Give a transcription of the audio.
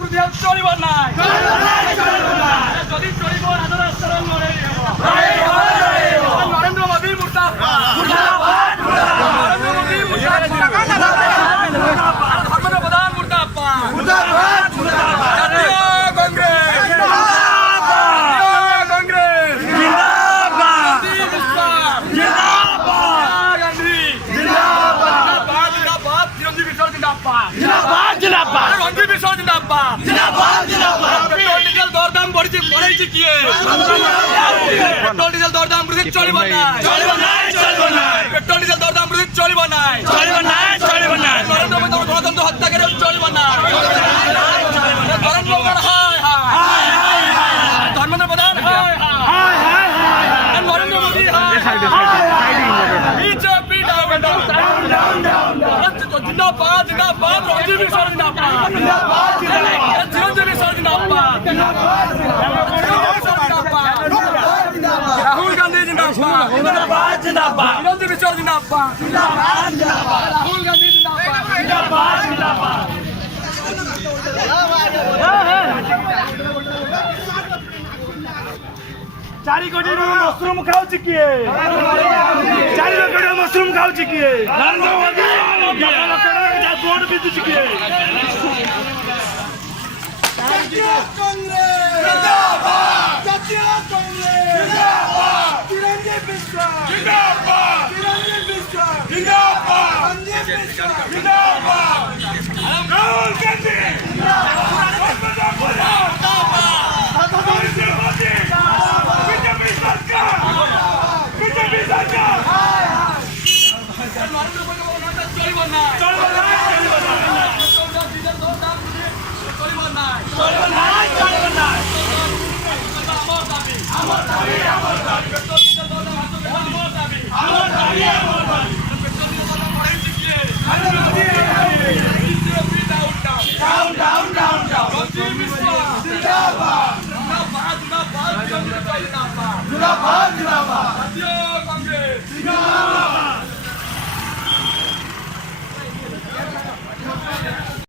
বৃদ্ধি চলিব নাই যদি চলিব নরেন্দ্র মোদী মুর্দাবাদ নরেন্দ্র মোদী ধর্মেন্দ্র প্রধান মুর্দাবাদ কংগ্রেস দরদাম বড়াইছে কি পেট্রোল ডিজেল দরদাম বৃদ্ধি চলিব না পেট্রোল ডিজেল দরদাম বৃদ্ধি চলিব না নরেন্দ্র মোদী গণতন্ত্র হত্যা করে চলিব না ধর্মেন্দ্র প্রধান নরেন্দ্র মোদী বিজেপি জিন্দাবাদ জিন্দাবাদ রঞ্জিত মিশ্র জিন্দাবাদ চিরঞ্জীবী সর জিন্দাবাদ রাহুল গান্ধী জিন্দাবাদ চিরঞ্জীবী সর জিন্দাবাদ রাহুল গান্ধী জিন্দাবাদ ଚାରି କୋଟି ମସରୁମ ଖାଉଛି କିଏ 4 ଲକ୍ଷ ମସରୁମ ଖାଉଛି କିଏ ନରେନ୍ଦ୍ର ମୋଦି ଭୋଟ ବିକୁଛି କିଏ Zindabad